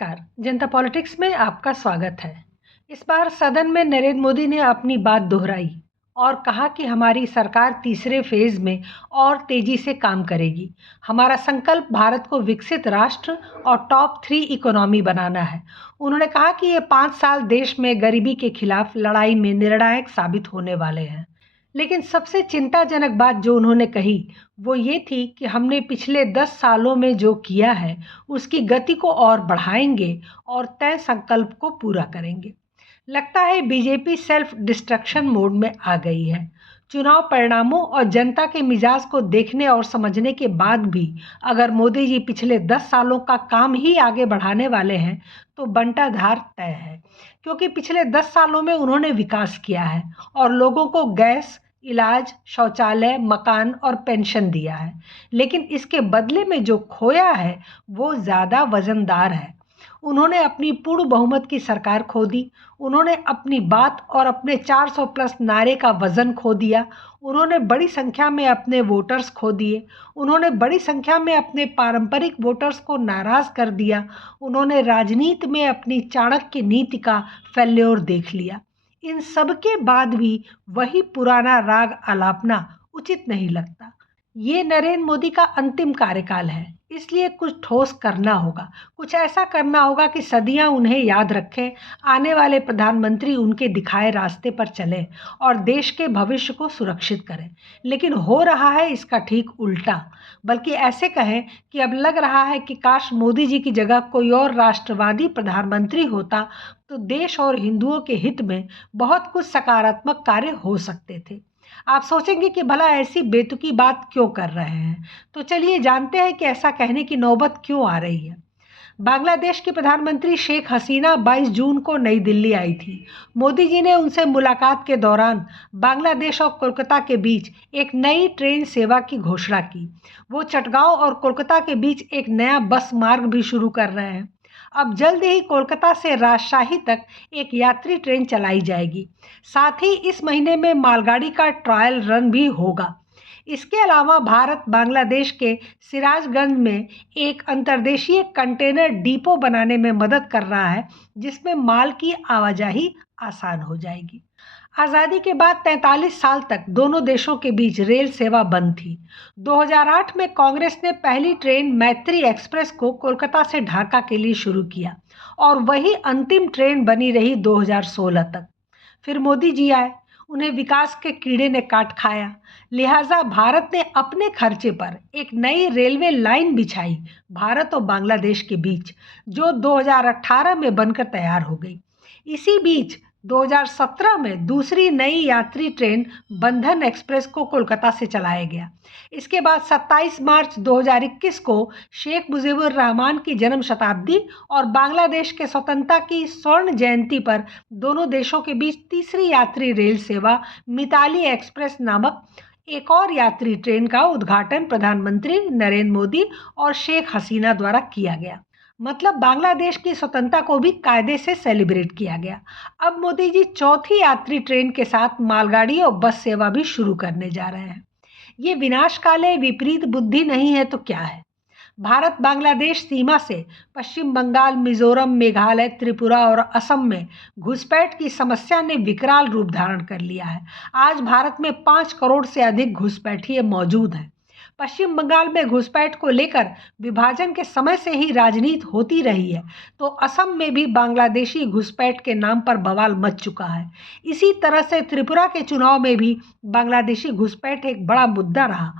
नमस्कार, जनता पॉलिटिक्स में आपका स्वागत है। इस बार सदन में नरेंद्र मोदी ने अपनी बात दोहराई और कहा कि हमारी सरकार तीसरे फेज में और तेजी से काम करेगी। हमारा संकल्प भारत को विकसित राष्ट्र और टॉप 3 इकोनॉमी बनाना है। उन्होंने कहा कि ये 5 साल देश में गरीबी के खिलाफ लड़ाई में निर्णायक साबित होने वाले हैं। लेकिन सबसे चिंताजनक बात जो उन्होंने कही वो ये थी कि हमने पिछले 10 सालों में जो किया है उसकी गति को और बढ़ाएंगे और तय संकल्प को पूरा करेंगे। लगता है बीजेपी सेल्फ डिस्ट्रक्शन मोड में आ गई है। चुनाव परिणामों और जनता के मिजाज को देखने और समझने के बाद भी अगर मोदी जी पिछले 10 सालों का काम ही आगे बढ़ाने वाले हैं तो बंटाधार तय है, क्योंकि पिछले 10 सालों में उन्होंने विकास किया है और लोगों को गैस, इलाज, शौचालय, मकान और पेंशन दिया है। लेकिन इसके बदले में जो खोया है वो ज़्यादा वजनदार है। उन्होंने अपनी पूर्ण बहुमत की सरकार खो दी, उन्होंने अपनी बात और अपने 400 प्लस नारे का वजन खो दिया, उन्होंने बड़ी संख्या में अपने वोटर्स खो दिए, उन्होंने बड़ी संख्या में अपने पारंपरिक वोटर्स को नाराज़ कर दिया, उन्होंने राजनीति में अपनी चाणक्य नीति का फेल्योर देख लिया। इन सब के बाद भी वही पुराना राग आलापना उचित नहीं लगता। ये नरेंद्र मोदी का अंतिम कार्यकाल है, इसलिए कुछ ठोस करना होगा, कुछ ऐसा करना होगा कि सदियां उन्हें याद रखें, आने वाले प्रधानमंत्री उनके दिखाए रास्ते पर चलें और देश के भविष्य को सुरक्षित करें। लेकिन हो रहा है इसका ठीक उल्टा, बल्कि ऐसे कहें कि अब लग रहा है कि काश मोदी जी की जगह कोई और राष्ट्रवादी प्रधानमंत्री होता तो देश और हिंदुओं के हित में बहुत कुछ सकारात्मक कार्य हो सकते थे। आप सोचेंगे कि भला ऐसी बेतुकी बात क्यों कर रहे हैं, तो चलिए जानते हैं कि ऐसा कहने की नौबत क्यों आ रही है। बांग्लादेश की प्रधानमंत्री शेख हसीना 22 जून को नई दिल्ली आई थी। मोदी जी ने उनसे मुलाकात के दौरान बांग्लादेश और कोलकाता के बीच एक नई ट्रेन सेवा की घोषणा की। वो चटगांव और कोलकाता के बीच एक नया बस मार्ग भी शुरू कर रहे हैं। अब जल्द ही कोलकाता से राजशाही तक एक यात्री ट्रेन चलाई जाएगी। साथ ही इस महीने में मालगाड़ी का ट्रायल रन भी होगा। इसके अलावा भारत बांग्लादेश के सिराजगंज में एक अंतर्देशीय कंटेनर डिपो बनाने में मदद कर रहा है, जिसमें माल की आवाजाही आसान हो जाएगी। आज़ादी के बाद 43 साल तक दोनों देशों के बीच रेल सेवा बंद थी। 2008 में कांग्रेस ने पहली ट्रेन मैत्री एक्सप्रेस को कोलकाता से ढाका के लिए शुरू किया और वही अंतिम ट्रेन बनी रही 2016 तक। फिर मोदी जी आए, उन्हें विकास के कीड़े ने काट खाया, लिहाजा भारत ने अपने खर्चे पर एक नई रेलवे लाइन बिछाई भारत और बांग्लादेश के बीच, जो 2018 में बनकर तैयार हो गई। इसी बीच 2017 में दूसरी नई यात्री ट्रेन बंधन एक्सप्रेस को कोलकाता से चलाया गया। इसके बाद 27 मार्च 2021 को शेख मुजीबुर रहमान की जन्म शताब्दी और बांग्लादेश के स्वतंत्रता की स्वर्ण जयंती पर दोनों देशों के बीच तीसरी यात्री रेल सेवा मिताली एक्सप्रेस नामक एक और यात्री ट्रेन का उद्घाटन प्रधानमंत्री नरेंद्र मोदी और शेख हसीना द्वारा किया गया। मतलब बांग्लादेश की स्वतंत्रता को भी कायदे से सेलिब्रेट किया गया। अब मोदी जी चौथी यात्री ट्रेन के साथ मालगाड़ी और बस सेवा भी शुरू करने जा रहे हैं। ये विनाशकाले विपरीत बुद्धि नहीं है तो क्या है। भारत बांग्लादेश सीमा से पश्चिम बंगाल, मिजोरम, मेघालय, त्रिपुरा और असम में घुसपैठ की समस्या ने विकराल रूप धारण कर लिया है। आज भारत में 5 करोड़ से अधिक घुसपैठिए मौजूद हैं। पश्चिम बंगाल में घुसपैठ को लेकर विभाजन के समय से ही राजनीति होती रही है, तो असम में भी बांग्लादेशी घुसपैठ के नाम पर बवाल मच चुका है। इसी तरह से त्रिपुरा के चुनाव में भी बांग्लादेशी घुसपैठ एक बड़ा मुद्दा रहा।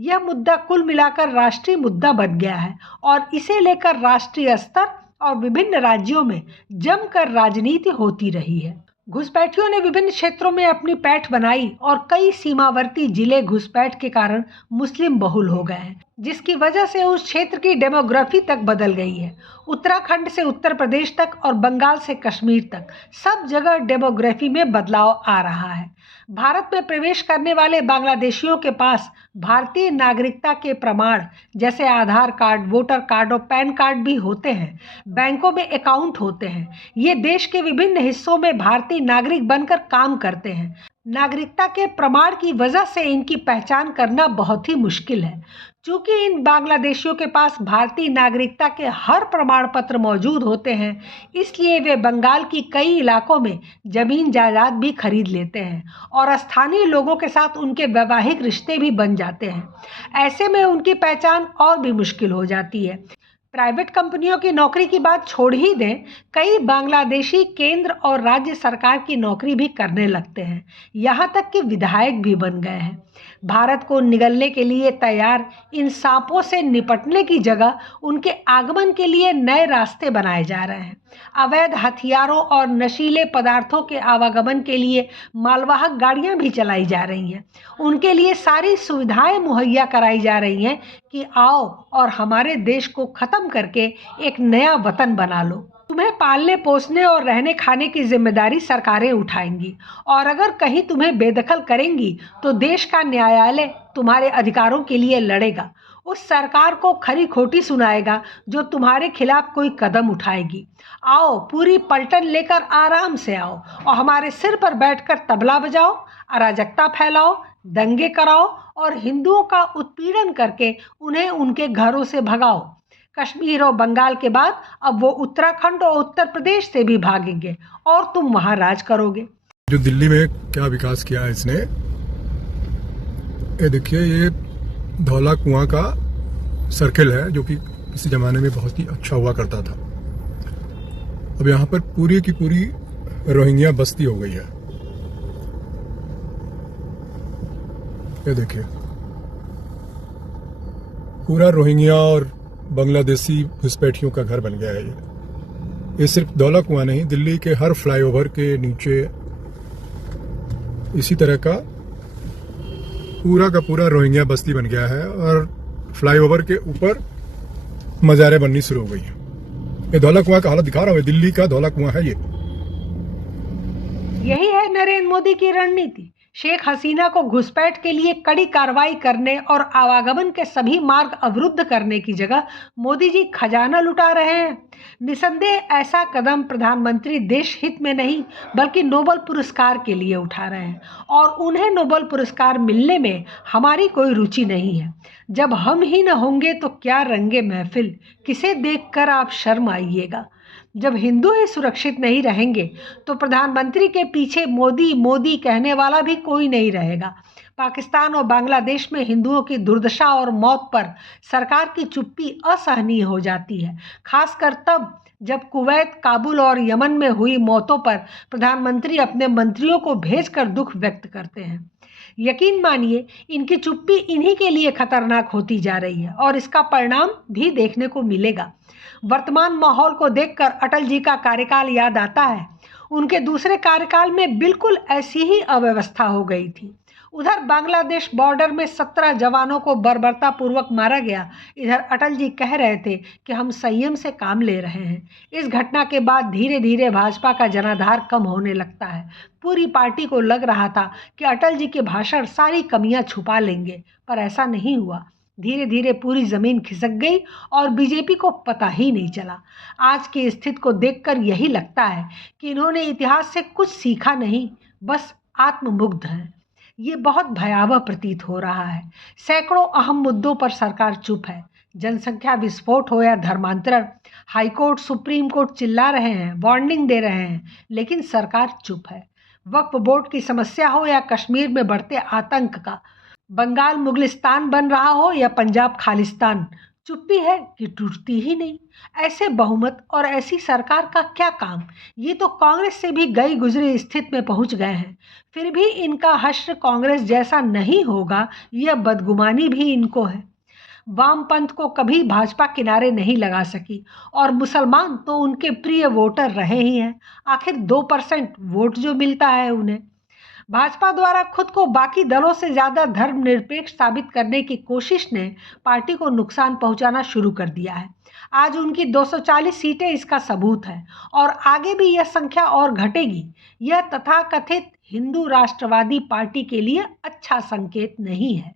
यह मुद्दा कुल मिलाकर राष्ट्रीय मुद्दा बन गया है और इसे लेकर राष्ट्रीय स्तर और विभिन्न राज्यों में जमकर राजनीति होती रही है। घुसपैठियों ने विभिन्न क्षेत्रों में अपनी पैठ बनाई और कई सीमावर्ती जिले घुसपैठ के कारण मुस्लिम बहुल हो गए हैं, जिसकी वजह से उस क्षेत्र की डेमोग्राफी तक बदल गई है। उत्तराखंड से उत्तर प्रदेश तक और बंगाल से कश्मीर तक सब जगह डेमोग्राफी में बदलाव आ रहा है। भारत में प्रवेश करने वाले बांग्लादेशियों के पास भारतीय नागरिकता के प्रमाण जैसे आधार कार्ड, वोटर कार्ड और पैन कार्ड भी होते हैं। बैंकों में अकाउंट होते हैं। ये देश के विभिन्न हिस्सों में भारतीय नागरिक बनकर काम करते हैं। नागरिकता के प्रमाण की वजह से इनकी पहचान करना बहुत ही मुश्किल है। चूंकि इन बांग्लादेशियों के पास भारतीय नागरिकता के हर प्रमाण पत्र मौजूद होते हैं, इसलिए वे बंगाल की कई इलाकों में जमीन जायदाद भी खरीद लेते हैं और स्थानीय लोगों के साथ उनके वैवाहिक रिश्ते भी बन जाते हैं। ऐसे में उनकी पहचान और भी मुश्किल हो जाती है। प्राइवेट कंपनियों की नौकरी की बात छोड़ ही दें, कई बांग्लादेशी केंद्र और राज्य सरकार की नौकरी भी करने लगते हैं, यहाँ तक कि विधायक भी बन गए हैं। भारत को निगलने के लिए तैयार इन सांपों से निपटने की जगह उनके आगमन के लिए नए रास्ते बनाए जा रहे हैं। अवैध हथियारों और नशीले पदार्थों के आवागमन के लिए मालवाहक गाड़ियां भी चलाई जा रही हैं। उनके लिए सारी सुविधाएं मुहैया कराई जा रही हैं कि आओ और हमारे देश को खत्म करके एक नया वतन बना लो। तुम्हें पालने पोसने और रहने खाने की जिम्मेदारी सरकारें उठाएंगी और अगर कहीं तुम्हें बेदखल करेंगी तो देश का न्यायालय तुम्हारे अधिकारों के लिए लड़ेगा। उस सरकार को खरी खोटी सुनाएगा जो तुम्हारे खिलाफ कोई कदम उठाएगी। आओ, पूरी पलटन लेकर आराम से आओ और हमारे सिर पर बैठकर तबला बजाओ, अराजकता फैलाओ, दंगे कराओ और हिंदुओं का उत्पीड़न करके उन्हें उनके घरों से भगाओ। कश्मीर और बंगाल के बाद अब वो उत्तराखंड और उत्तर प्रदेश से भी भागेंगे और तुम वहां राज करोगे। जो दिल्ली में क्या विकास किया है इसने, ये देखिए, ये धौला कुआं का सर्किल है जो कि किसी जमाने में बहुत ही अच्छा हुआ करता था। अब यहाँ पर पूरी की पूरी रोहिंग्या बस्ती हो गई है। ये देखिए, पूरा रोहिंग्या और बांग्लादेशी घुसपैठियों का घर बन गया है ये सिर्फ धौला कुआं नहीं, दिल्ली के हर फ्लाईओवर के नीचे इसी तरह का पूरा रोहिंग्या बस्ती बन गया है और फ्लाईओवर के ऊपर मजारें बननी शुरू हो गई है। ये धौला कुआं का हालत दिखा रहा हूं, दिल्ली का धौला कुआं है ये। यही है नरेंद्र मोदी की रणनीति। शेख हसीना को घुसपैठ के लिए कड़ी कार्रवाई करने और आवागमन के सभी मार्ग अवरुद्ध करने की जगह मोदी जी खजाना लुटा रहे हैं। निसंदेह ऐसा कदम प्रधानमंत्री देश हित में नहीं बल्कि नोबेल पुरस्कार के लिए उठा रहे हैं और उन्हें नोबेल पुरस्कार मिलने में हमारी कोई रुचि नहीं है। जब हम ही न होंगे तो क्या रंगे महफिल, किसे देखकर आप शर्म आइएगा। जब हिंदू ही सुरक्षित नहीं रहेंगे तो प्रधानमंत्री के पीछे मोदी मोदी कहने वाला भी कोई नहीं रहेगा। पाकिस्तान और बांग्लादेश में हिंदुओं की दुर्दशा और मौत पर सरकार की चुप्पी असहनीय हो जाती है, खासकर तब जब कुवैत, काबुल और यमन में हुई मौतों पर प्रधानमंत्री अपने मंत्रियों को भेजकर दुख व्यक्त करते हैं। यकीन मानिए, इनकी चुप्पी इन्हीं के लिए खतरनाक होती जा रही है और इसका परिणाम भी देखने को मिलेगा। वर्तमान माहौल को देखकर अटल जी का कार्यकाल याद आता है। उनके दूसरे कार्यकाल में बिल्कुल ऐसी ही अव्यवस्था हो गई थी। उधर बांग्लादेश बॉर्डर में 17 जवानों को बर्बरतापूर्वक मारा गया। इधर अटल जी कह रहे थे कि हम संयम से काम ले रहे हैं। इस घटना के बाद धीरे धीरे भाजपा का जनाधार कम होने लगता है। पूरी पार्टी को लग रहा था कि अटल जी के भाषण सारी कमियां छुपा लेंगे, पर ऐसा नहीं हुआ। धीरे धीरे पूरी जमीन खिसक गई और बीजेपी को पता ही नहीं चला। आज की स्थिति को देखकर यही लगता है कि इन्होंने इतिहास से कुछ सीखा नहीं, बस आत्ममुग्ध हैं। ये बहुत भयावह प्रतीत हो रहा है। सैकड़ों अहम मुद्दों पर सरकार चुप है। जनसंख्या विस्फोट हो या धर्मांतरण, हाईकोर्ट, सुप्रीम कोर्ट चिल्ला रहे हैं, वार्निंग दे रहे हैं, लेकिन सरकार चुप है। वक्फ बोर्ड की समस्या हो या कश्मीर में बढ़ते आतंक का, बंगाल मुगलिस्तान बन रहा हो या पंजाब खालिस्तान, चुप्पी है कि टूटती ही नहीं। ऐसे बहुमत और ऐसी सरकार का क्या काम। ये तो कांग्रेस से भी गई गुजरी स्थिति में पहुंच गए हैं। फिर भी इनका हश्र कांग्रेस जैसा नहीं होगा, यह बदगुमानी भी इनको है। वामपंथ को कभी भाजपा किनारे नहीं लगा सकी और मुसलमान तो उनके प्रिय वोटर रहे ही हैं। आखिर 2% वोट जो मिलता है उन्हें। भाजपा द्वारा खुद को बाकी दलों से ज़्यादा धर्मनिरपेक्ष साबित करने की कोशिश ने पार्टी को नुकसान पहुंचाना शुरू कर दिया है। आज उनकी 240 सीटें इसका सबूत है और आगे भी यह संख्या और घटेगी। यह तथाकथित हिंदू राष्ट्रवादी पार्टी के लिए अच्छा संकेत नहीं है।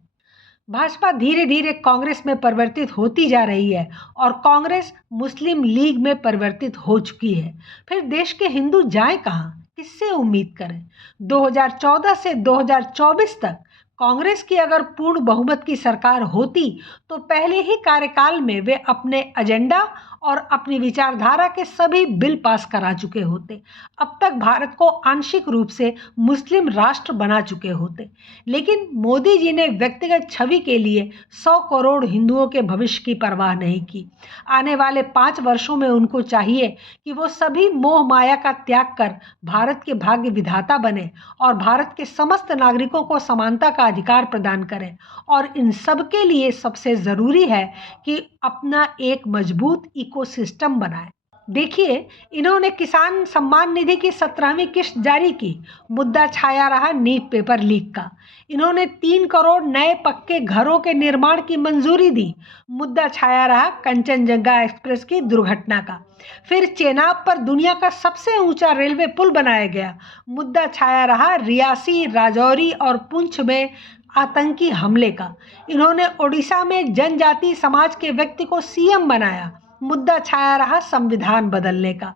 भाजपा धीरे धीरे कांग्रेस में परिवर्तित होती जा रही है और कांग्रेस मुस्लिम लीग में परिवर्तित हो चुकी है। फिर देश के हिंदू जाएं कहाँ? किससे उम्मीद करें? 2014 से 2024 तक कांग्रेस की अगर पूर्ण बहुमत की सरकार होती तो पहले ही कार्यकाल में वे अपने एजेंडा और अपनी विचारधारा के सभी बिल पास करा चुके होते। अब तक भारत को आंशिक रूप से मुस्लिम राष्ट्र बना चुके होते। लेकिन मोदी जी ने व्यक्तिगत छवि के लिए 100 करोड़ हिंदुओं के भविष्य की परवाह नहीं की। आने वाले 5 वर्षों में उनको चाहिए कि वो सभी मोह माया का त्याग कर भारत के भाग्य विधाता बने और भारत के समस्त नागरिकों को समानता का अधिकार प्रदान करें। और इन सब के लिए सबसे ज़रूरी है कि अपना एक मजबूत इकोसिस्टम बनाए। देखिए, इन्होंने किसान सम्मान निधि की 17वीं किश्त जारी की। मुद्दा छाया रहा नीट पेपर लीक का। इन्होंने 3 करोड़ नए पक्के घरों के निर्माण की मंजूरी दी। मुद्दा छाया रहा कंचनजंगा एक्सप्रेस की दुर्घटना का। फिर चेनाब पर दुनिया का सबसे ऊंचा रेलवे पुल बनाया गया। मुद्दा छाया रहा रियासी, राजौरी और पुंछ में आतंकी हमले का। इन्होंने ओडिशा में जनजाति समाज के व्यक्ति को सीएम बनाया। मुद्दा छाया रहा संविधान बदलने का।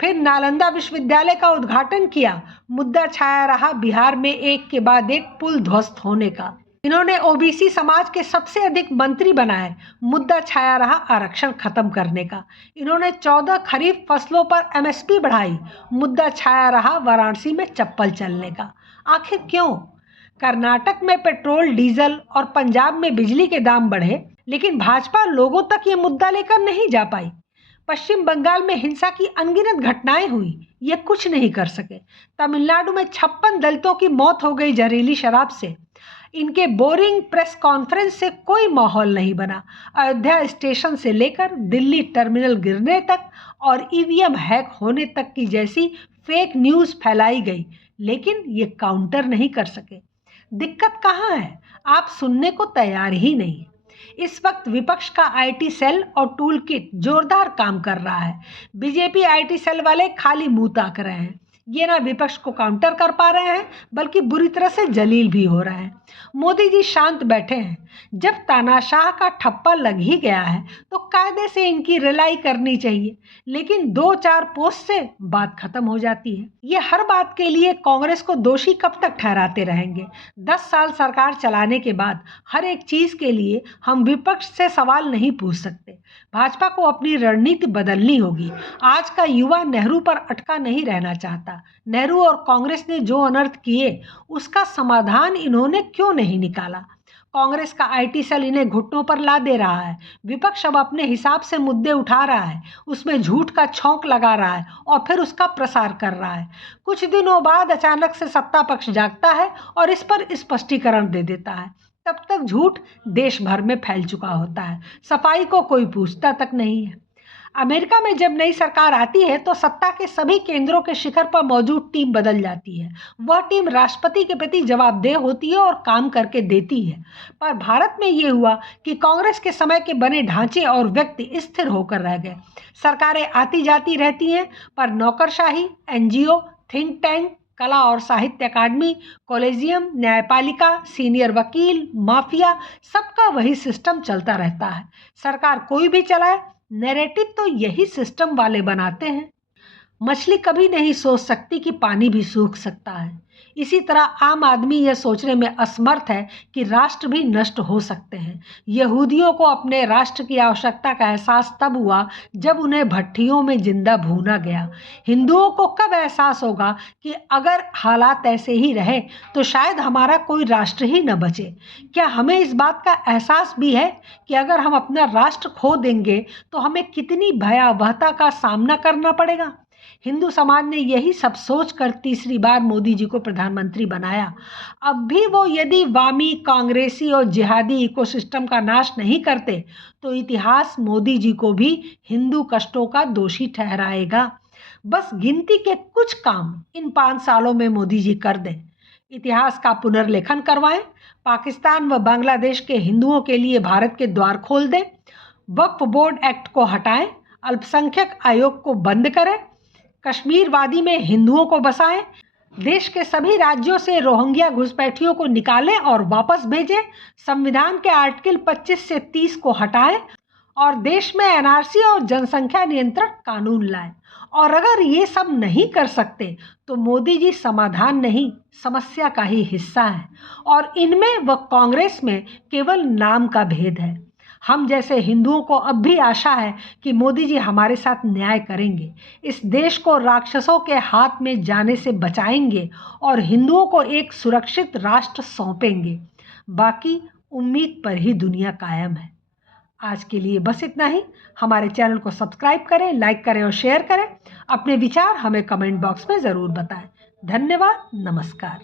फिर नालंदा विश्वविद्यालय का उद्घाटन किया। मुद्दा छाया रहा बिहार में एक के बाद एक पुल ध्वस्त होने का। इन्होंने ओबीसी समाज के सबसे अधिक मंत्री बनाए। मुद्दा छाया रहा आरक्षण खत्म करने का। इन्होंने 14 खरीफ फसलों पर एमएसपी बढ़ाई। मुद्दा छाया रहा वाराणसी में चप्पल चलने का। आखिर क्यों? कर्नाटक में पेट्रोल, डीजल और पंजाब में बिजली के दाम बढ़े, लेकिन भाजपा लोगों तक ये मुद्दा लेकर नहीं जा पाई। पश्चिम बंगाल में हिंसा की अनगिनत घटनाएं हुई, ये कुछ नहीं कर सके। तमिलनाडु में 56 दलितों की मौत हो गई जहरीली शराब से। इनके बोरिंग प्रेस कॉन्फ्रेंस से कोई माहौल नहीं बना। अयोध्या स्टेशन से लेकर दिल्ली टर्मिनल गिरने तक और ईवीएम हैक होने तक की जैसी फेक न्यूज़ फैलाई गई, लेकिन ये काउंटर नहीं कर सके। दिक्कत कहाँ है? आप सुनने को तैयार ही नहीं है। इस वक्त विपक्ष का आईटी सेल और टूल किट जोरदार काम कर रहा है। बीजेपी आईटी सेल वाले खाली मुंह ताक रहे हैं। ये ना विपक्ष को काउंटर कर पा रहे हैं, बल्कि बुरी तरह से जलील भी हो रहे हैं। मोदी जी शांत बैठे हैं। जब तानाशाह का ठप्पा लग ही गया है तो कायदे से इनकी रिलाई करनी चाहिए, लेकिन 2-4 पोस्ट से बात खत्म हो जाती है। ये हर बात के लिए कांग्रेस को दोषी कब तक ठहराते रहेंगे? 10 साल सरकार चलाने के बाद हर एक चीज के लिए हम विपक्ष से सवाल नहीं पूछ सकते। भाजपा को अपनी रणनीति बदलनी होगी। आज का युवा नेहरू पर अटका नहीं रहना चाहता। नेहरू और कांग्रेस ने जो अनर्थ किए, उसका समाधान इन्होंने क्यों नहीं निकाला? कांग्रेस का आईटी सेल इन्हें घुटनों पर ला दे रहा है। विपक्ष अब अपने हिसाब से मुद्दे उठा रहा है, उसमें झूठ का छौंक लगा रहा है और फिर उसका प्रसार कर रहा है। कुछ दिनों बाद अचानक से सत्ता पक्ष जागता है और इस पर स्पष्टीकरण दे देता है। तब तक झूठ देश भर में फैल चुका होता है। सफाई को कोई पूछता तक नहीं है। अमेरिका में जब नई सरकार आती है तो सत्ता के सभी केंद्रों के शिखर पर मौजूद टीम बदल जाती है। वह टीम राष्ट्रपति के प्रति जवाबदेह होती है और काम करके देती है। पर भारत में ये हुआ कि कांग्रेस के समय के बने ढांचे और व्यक्ति स्थिर होकर रह गए। सरकारें आती जाती रहती हैं, पर नौकरशाही, एनजीओ, थिंक टैंक, कला और साहित्य अकादमी, कॉलेजियम, न्यायपालिका, सीनियर वकील, माफिया, सबका वही सिस्टम चलता रहता है। सरकार कोई भी चलाए, नैरेटिव तो यही सिस्टम वाले बनाते हैं। मछली कभी नहीं सोच सकती कि पानी भी सूख सकता है। इसी तरह आम आदमी यह सोचने में असमर्थ है कि राष्ट्र भी नष्ट हो सकते हैं। यहूदियों को अपने राष्ट्र की आवश्यकता का एहसास तब हुआ जब उन्हें भट्ठियों में जिंदा भूना गया। हिंदुओं को कब एहसास होगा कि अगर हालात ऐसे ही रहे तो शायद हमारा कोई राष्ट्र ही न बचे? क्या हमें इस बात का एहसास भी है कि अगर हम अपना राष्ट्र खो देंगे तो हमें कितनी भयावहता का सामना करना पड़ेगा? हिंदू समाज ने यही सब सोचकर तीसरी बार मोदी जी को प्रधानमंत्री बनाया। अब भी वो यदि वामी, कांग्रेसी और जिहादी इकोसिस्टम का नाश नहीं करते तो इतिहास मोदी जी को भी हिंदू कष्टों का दोषी ठहराएगा। बस गिनती के कुछ काम इन 5 सालों में मोदी जी कर दें। इतिहास का पुनर्लेखन करवाएं, पाकिस्तान व बांग्लादेश के हिंदुओं के लिए भारत के द्वार खोल दें, वक्फ बोर्ड एक्ट को हटाएं, अल्पसंख्यक आयोग को बंद करें, कश्मीरवादी में हिंदुओं को बसाएं, देश के सभी राज्यों से रोहिंग्या घुसपैठियों को निकालें और वापस भेजें, संविधान के आर्टिकल 25 से 30 को हटाएं और देश में एनआरसी और जनसंख्या नियंत्रण कानून लाएं और अगर ये सब नहीं कर सकते तो मोदी जी समाधान नहीं, समस्या का ही हिस्सा है और इनमें व कांग्रेस में केवल नाम का भेद है। हम जैसे हिंदुओं को अब भी आशा है कि मोदी जी हमारे साथ न्याय करेंगे, इस देश को राक्षसों के हाथ में जाने से बचाएंगे और हिंदुओं को एक सुरक्षित राष्ट्र सौंपेंगे। बाकी उम्मीद पर ही दुनिया कायम है। आज के लिए बस इतना ही। हमारे चैनल को सब्सक्राइब करें, लाइक करें और शेयर करें। अपने विचार हमें कमेंट बॉक्स में ज़रूर बताएं। धन्यवाद। नमस्कार।